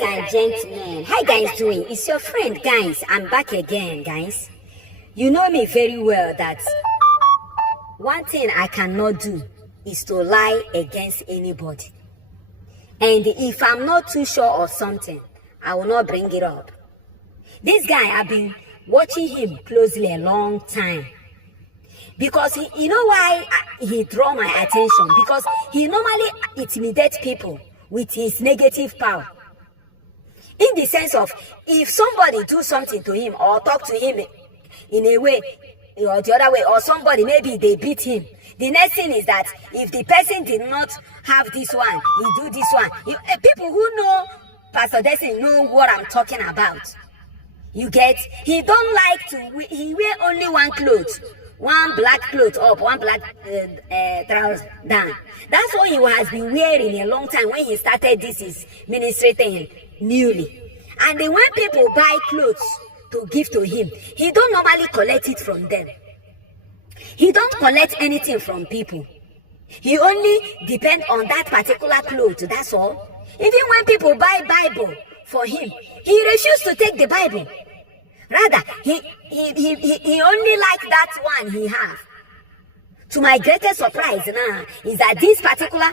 Ladies and gentlemen, how guys doing? It's your friend, guys. I'm back again, guys. You know me very well that one thing I cannot do is to lie against anybody. And if I'm not too sure of something, I will not bring it up. This guy, I've been watching him closely a long time. Because you know why he draw my attention? Because he normally intimidates people with his negative power. In the sense of, if somebody do something to him or talk to him in a way or the other way, or somebody, maybe they beat him, the next thing is that if the person did not have this one, he do this one. People who know Pastor Destiny know what I'm talking about. You get? He don't like to, he wear only one clothes. One black cloth up, one black trouser down. That's what he has been wearing a long time when he started this ministry thing newly. And then when people buy clothes to give to him, he don't normally collect it from them. He don't collect anything from people. He only depend on that particular cloth, that's all. Even when people buy Bible for him, he refuses to take the Bible. Rather, he only like that one he have. To my greatest surprise now is that this particular